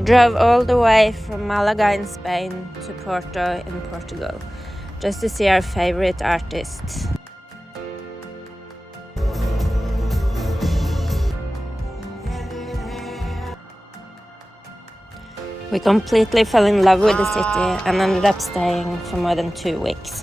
We drove all the way from Malaga in Spain to Porto in Portugal, just to see our favorite artist. We completely fell in love with the city and ended up staying for more than 2 weeks.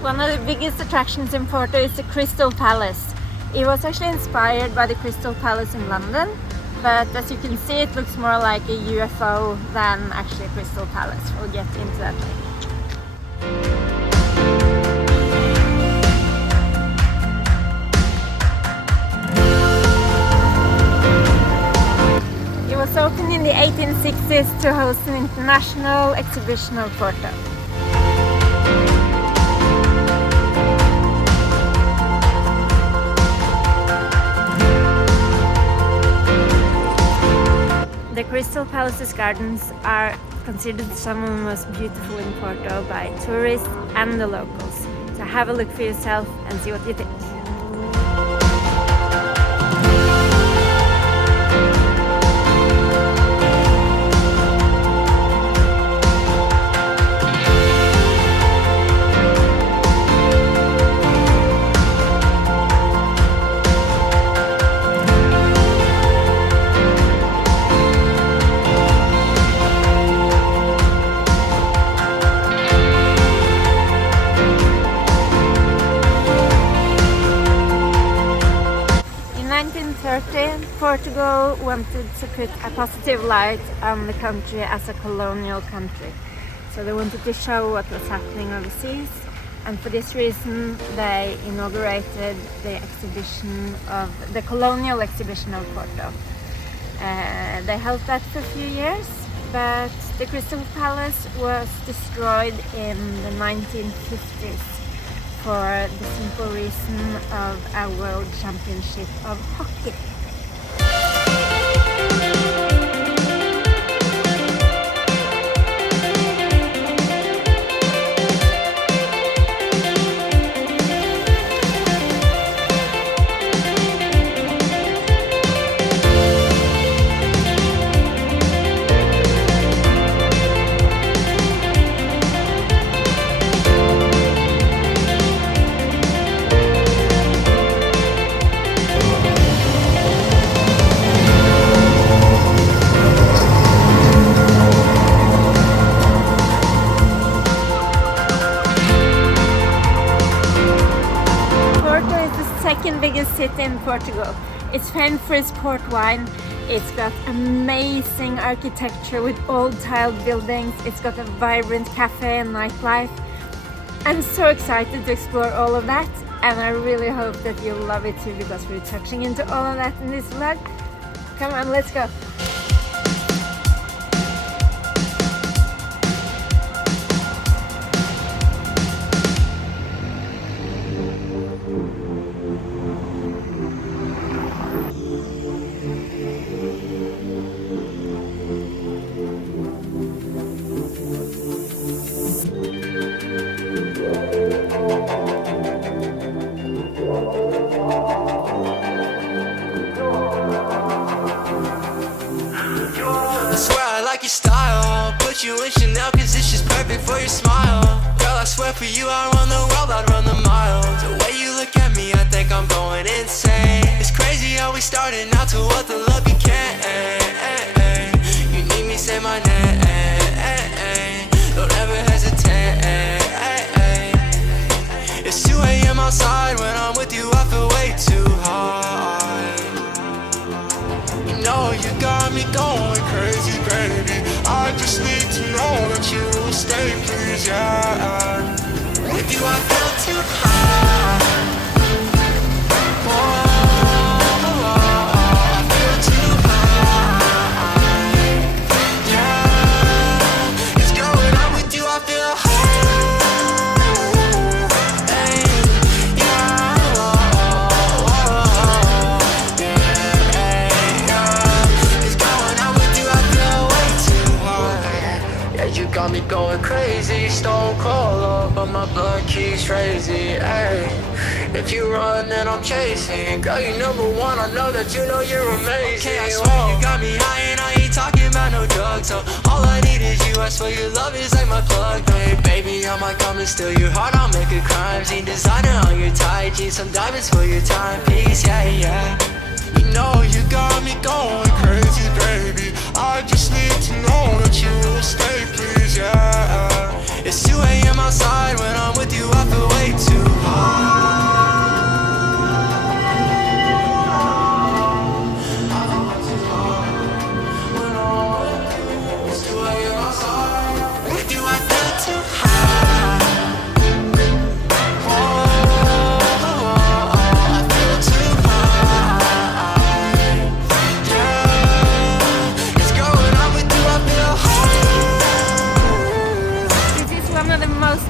One of the biggest attractions in Porto is the Crystal Palace. It was actually inspired by the Crystal Palace in London, but as you can see, it looks more like a UFO than actually a Crystal Palace. We'll get into that later. It was opened in the 1860s to host an international exhibition of Porto. The Crystal Palace's gardens are considered some of the most beautiful in Porto by tourists and the locals. So have a look for yourself and see what you think. Portugal wanted to put a positive light on the country as a colonial country. So they wanted to show what was happening overseas, and for this reason they inaugurated the colonial exhibition of Porto. They held that for a few years, but the Crystal Palace was destroyed in the 1950s for the simple reason of a world championship of hockey. Biggest city in Portugal. It's famed for its port wine. It's got amazing architecture with old tiled buildings. It's got a vibrant cafe and nightlife. I'm so excited to explore all of that, and I really hope that you'll love it too, because we're touching into all of that in this vlog. Come on, let's go! You in Chanel cause it's just perfect for your smile. Girl, I swear for you I'd run the world, I'd run the miles. The way you look at me, I think I'm going insane. It's crazy how we started out to what the love became. You need me, say my name. Don't ever hesitate. It's 2 a.m. outside, when I'm with you I feel way too high. You know you got me going crazy, baby. I just need to know that you will stay, please, yeah. With you I feel too high. I feel too high. Yeah. It's going on with you, I feel high. Yeah. going crazy, stone cold up, but my blood keeps raising. Ay, if you run, then I'm chasing. Girl, you number one, I know that you know you're amazing. Okay, I swear you got me high and I ain't talking about no drugs. So all I need is you, I swear your love is like my plug. Hey, baby, I might come and steal your heart, I'll make a crime scene. Designer on your tight jeans, some diamonds for your timepiece, yeah, yeah. You know you got me going crazy, baby. I just need to know that you will stay, please, yeah. It's 2 a.m. outside, when I'm with you I feel way too high. When I'm with you, it's 2 a.m. outside. With you I feel too high.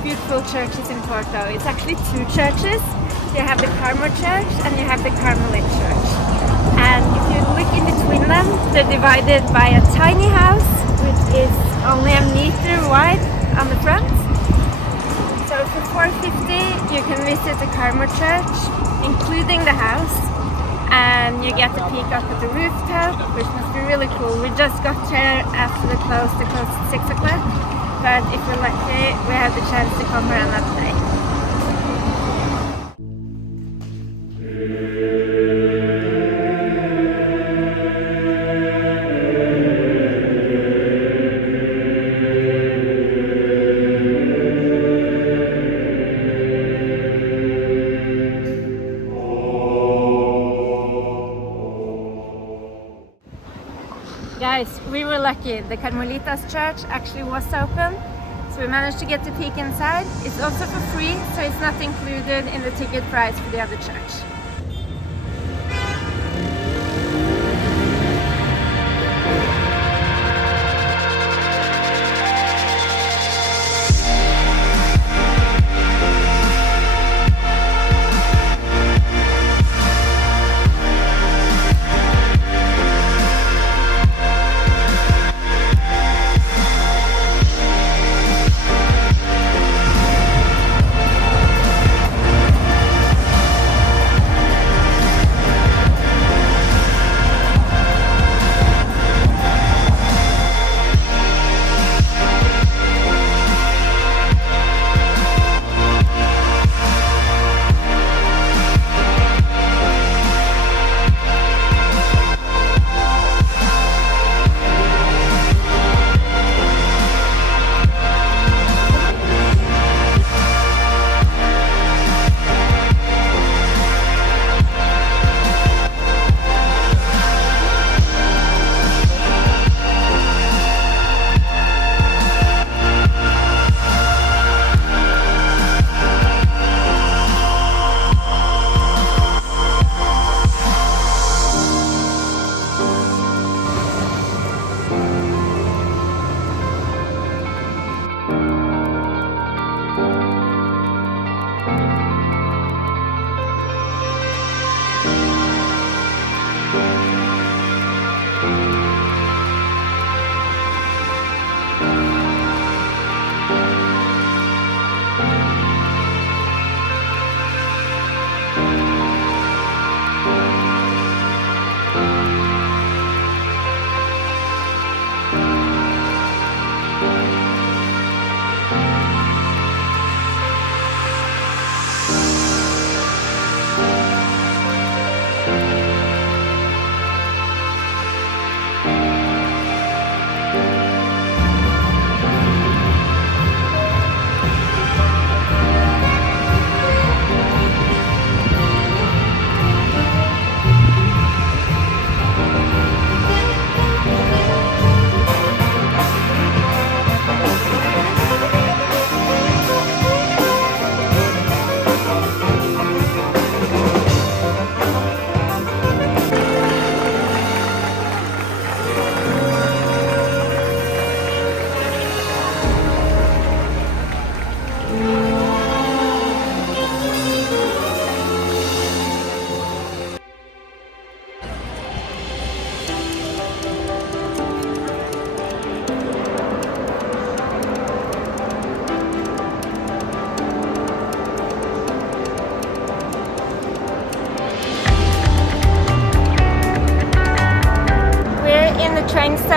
Beautiful churches in Porto. It's actually 2 churches. You have the Carmo Church and you have the Carmelite Church. And if you look in between them, they're divided by a tiny house, which is only a meter wide on the front. So for $4.50 you can visit the Carmo Church, including the house, and you get to peek up at the rooftop, which must be really cool. We just got here after they closed at 6 o'clock. But if we're lucky, we have the chance to come here another day. Guys, we were lucky. The Carmelitas Church actually was open, so we managed to get to peek inside. It's also for free, so it's not included in the ticket price for the other church.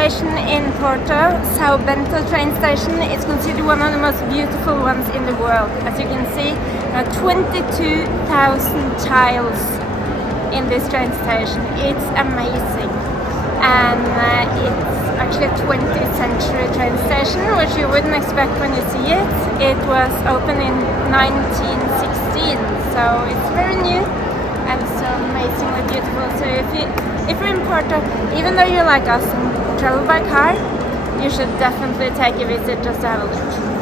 station in Porto, Bento train station, is considered one of the most beautiful ones in the world. As you can see, there are 22,000 tiles in this train station. It's amazing. And it's actually a 20th century train station, which you wouldn't expect when you see it. It was opened in 1916, so it's very new and so amazingly beautiful. So if you're in Porto, even though you're like us and travel by car, you should definitely take a visit just to have a look.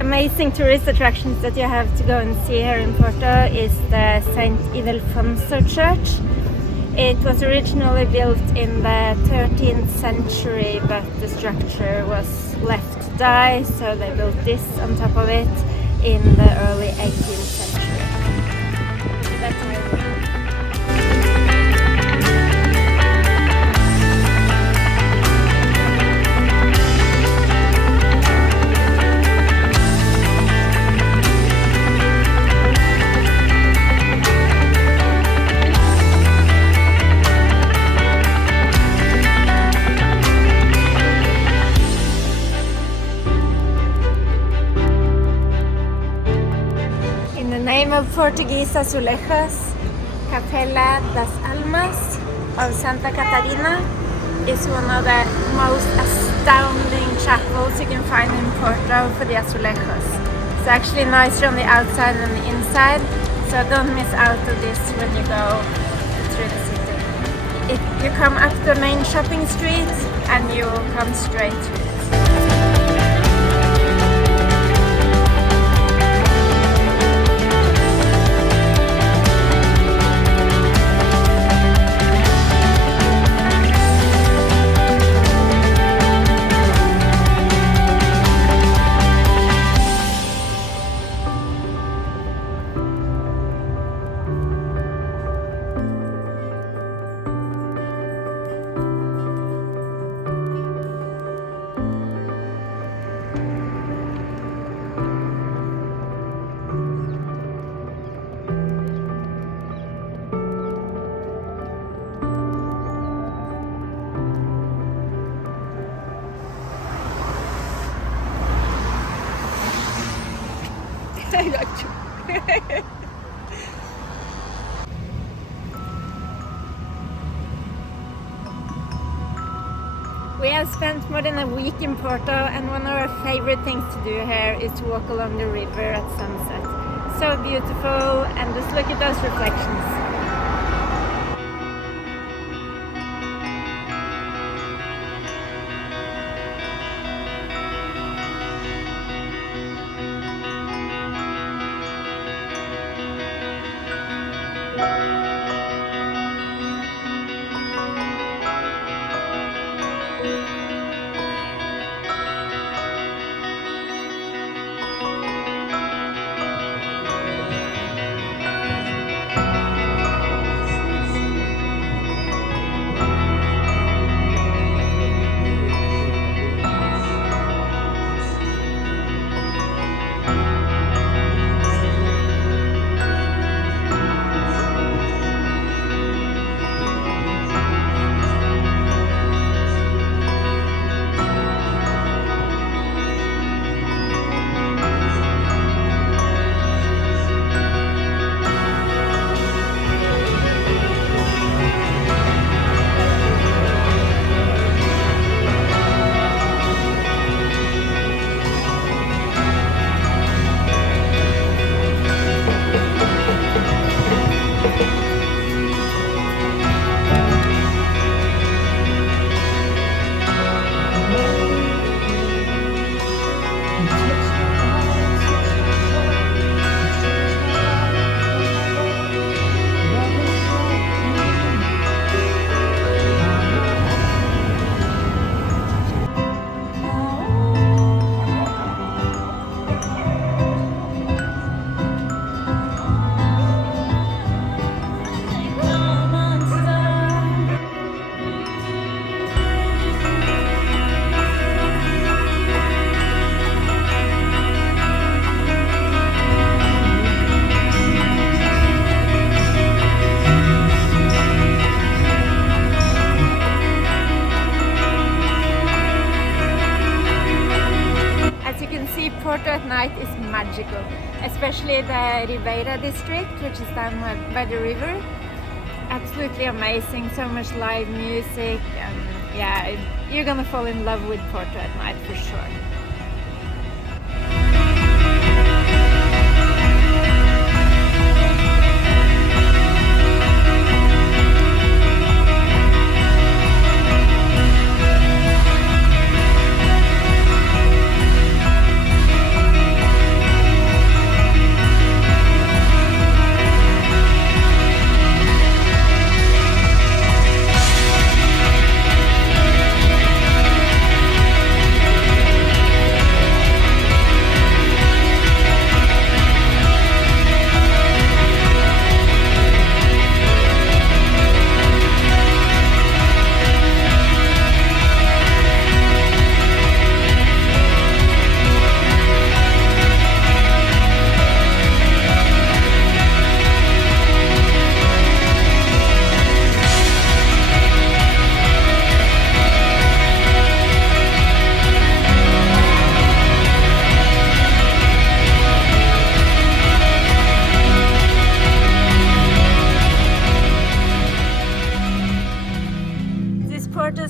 Amazing tourist attractions that you have to go and see here in Porto is the Saint Ildefonso Church. It was originally built in the 13th century, but the structure was left to die, so they built this on top of it in the early 18th century. So that's amazing. Of Portuguese azulejos, Capella das Almas of Santa Catarina is one of the most astounding chapels you can find in Porto for the azulejos. It's actually nicer on the outside than the inside, so don't miss out on this when you go through the city. If you come up the main shopping street and you will come straight to it. I got you. We have spent more than a week in Porto, and one of our favorite things to do here is to walk along the river at sunset. So beautiful, and just look at those reflections. at night is magical, especially the Ribeira district, which is down by the river. Absolutely amazing, so much live music, and yeah, you're gonna fall in love with Porto at night for sure.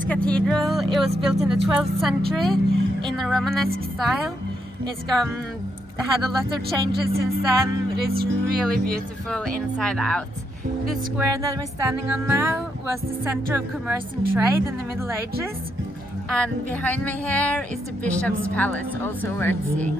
Cathedral. It was built in the 12th century in a Romanesque style. It's had a lot of changes since then, but it's really beautiful inside out. This square that we're standing on now was the center of commerce and trade in the Middle Ages, and behind me here is the Bishop's Palace, also worth seeing.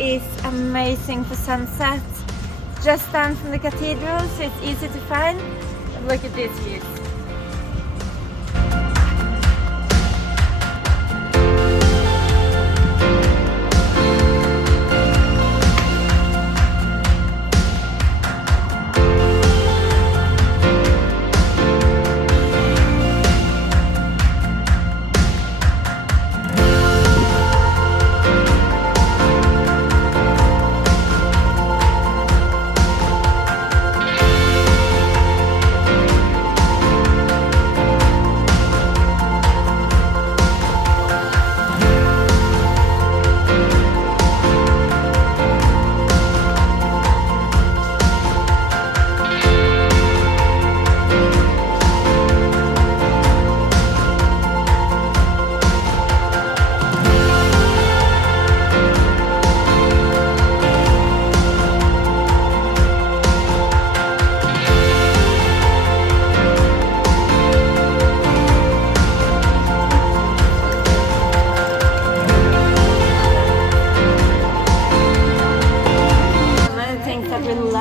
Is amazing for sunset. Just down from the cathedral, so it's easy to find. Look at this view.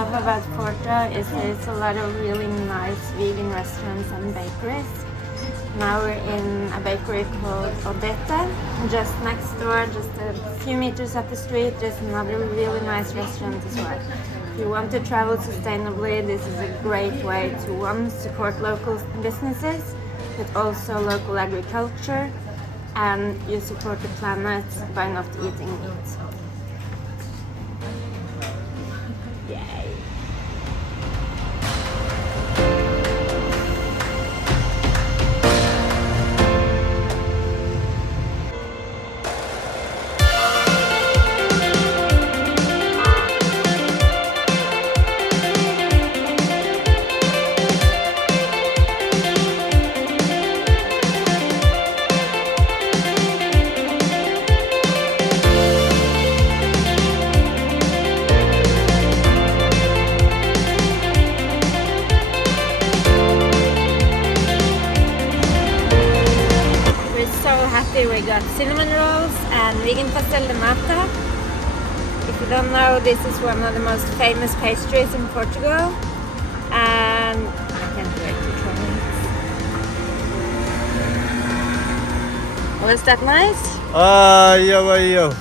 About Porto is there's a lot of really nice vegan restaurants and bakeries. Now we're in a bakery called Bento. Just next door, just a few meters up the street, there's another really nice restaurant as well. If you want to travel sustainably, this is a great way to, one, support local businesses, but also local agriculture, and you support the planet by not eating meat. Yay! We got cinnamon rolls and vegan pastel de nata. If you don't know, this is one of the most famous pastries in Portugal, and I can't wait to try it. Was that nice? Yo.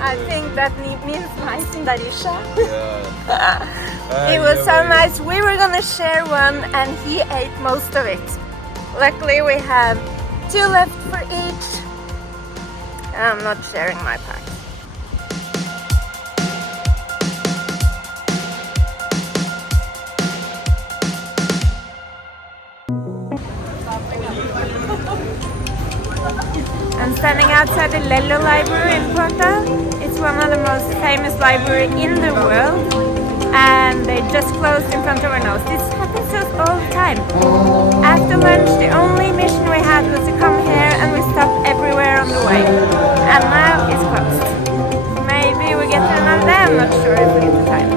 I think that means nice in Darisha. Yeah. It was so nice. We were gonna share one and he ate most of it. Luckily we have 2 left for each. I'm not sharing my pack. I'm standing outside the Lello Library in Porto. It's one of the most famous libraries in the world, and they just closed in front of our nose. This happens to us all the time. After lunch, the only mission we had was to come here, and we stopped everywhere on the way. And now it's closed. Maybe we get to another day, I'm not sure if we get the time.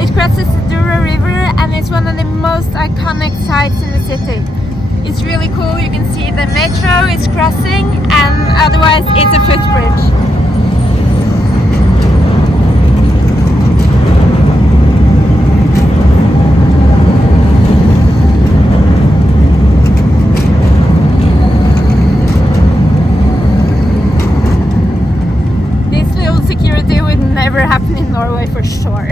It crosses the Douro River and it's one of the most iconic sites in the city. It's really cool, you can see the metro is crossing and otherwise it's a footbridge. This little security would never happen in Norway for sure.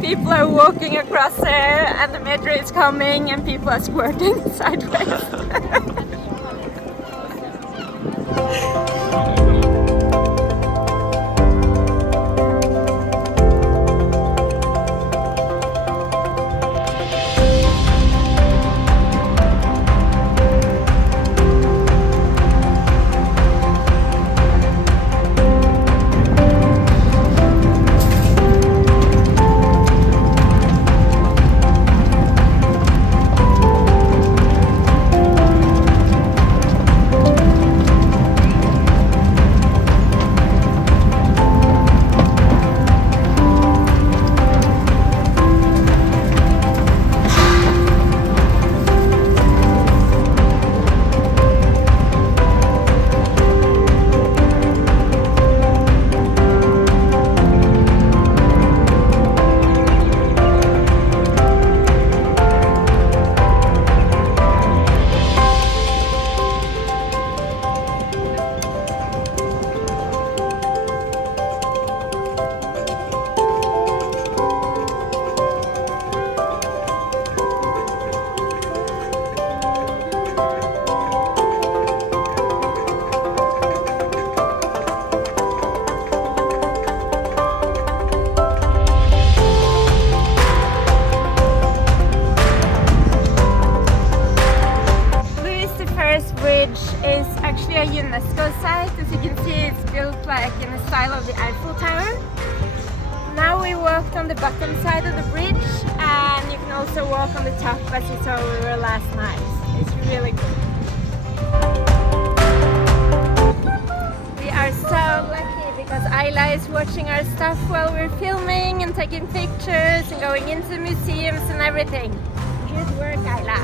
People are walking across there and the metro is coming and people are squirting sideways. Is actually a UNESCO site. As you can see, it's built like in the style of the Eiffel Tower. Now we walked on the bottom side of the bridge and you can also walk on the top as you saw we were last night. It's really cool. We are so lucky because Ayla is watching our stuff while we're filming and taking pictures and going into museums and everything. Good work, Ayla.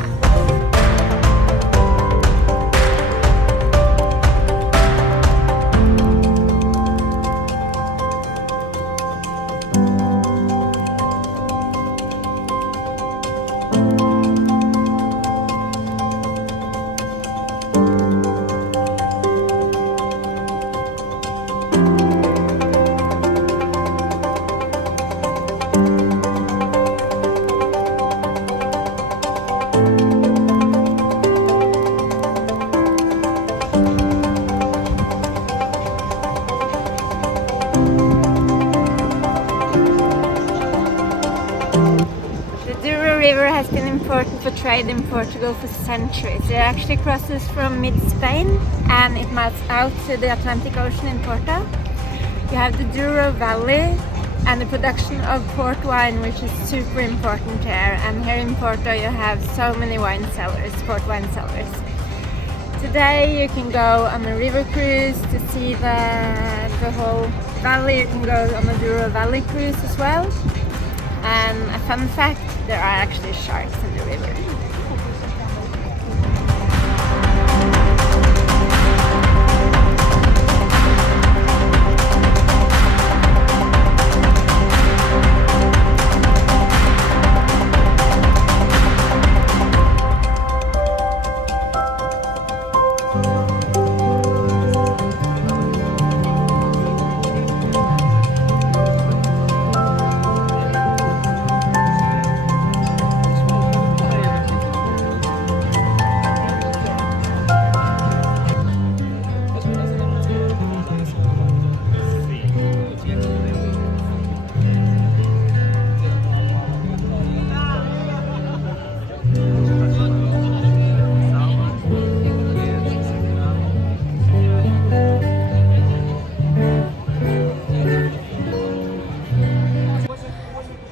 Has been important for trade in Portugal for centuries. It actually crosses from mid-Spain and it mounts out to the Atlantic Ocean in Porto. You have the Douro Valley and the production of port wine, which is super important here. And here in Porto you have so many wine cellars, port wine cellars. Today you can go on a river cruise to see the whole valley. You can go on a Douro Valley cruise as well. And a fun fact, there are actually sharks in the river.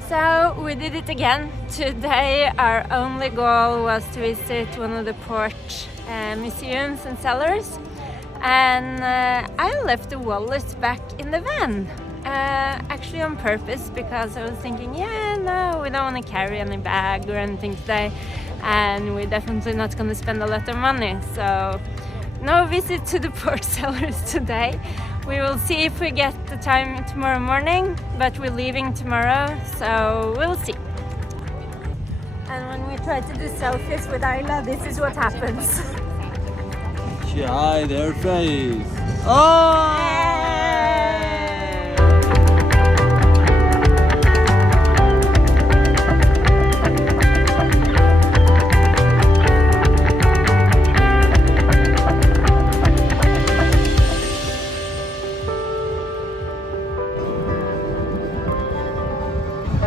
So we did it again. Today our only goal was to visit one of the port museums and cellars, and I left the wallet back in the van, actually on purpose, because I was thinking, yeah, no, we don't want to carry any bag or anything today, and we're definitely not going to spend a lot of money, so no visit to the port cellars today. We will see if we get the time tomorrow morning, but we're leaving tomorrow, so we'll see. And when we try to do selfies with Ayla, this is what happens. She hide her face. Oh!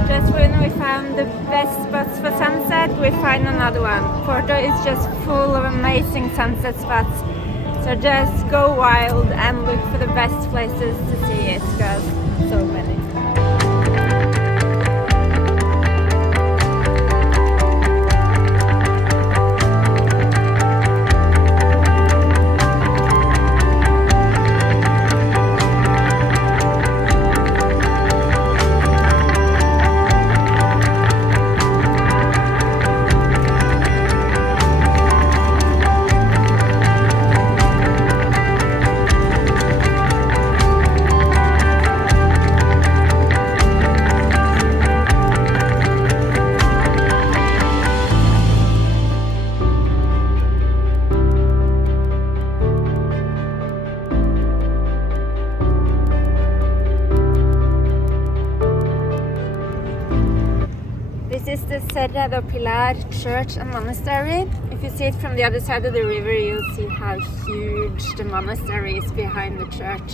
Just when we found the best spots for sunset, we find another one. Porto is just full of amazing sunset spots. So just go wild and look for the best places to see it, because so many. This is the Serra do Pilar Church and Monastery. If you see it from the other side of the river, you'll see how huge the monastery is behind the church.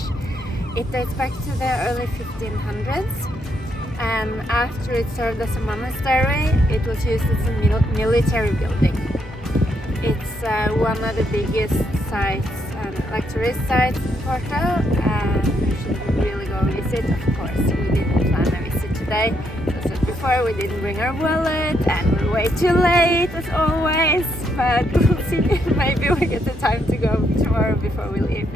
It dates back to the early 1500s, and after it served as a monastery, it was used as a military building. It's one of the biggest sites, like tourist sites in Porto, and you should really go visit. Of course, we didn't plan a visit today. As I said before, we didn't bring our wallet, and we're way too late as always. But we'll see. Maybe we get the time to go tomorrow before we leave.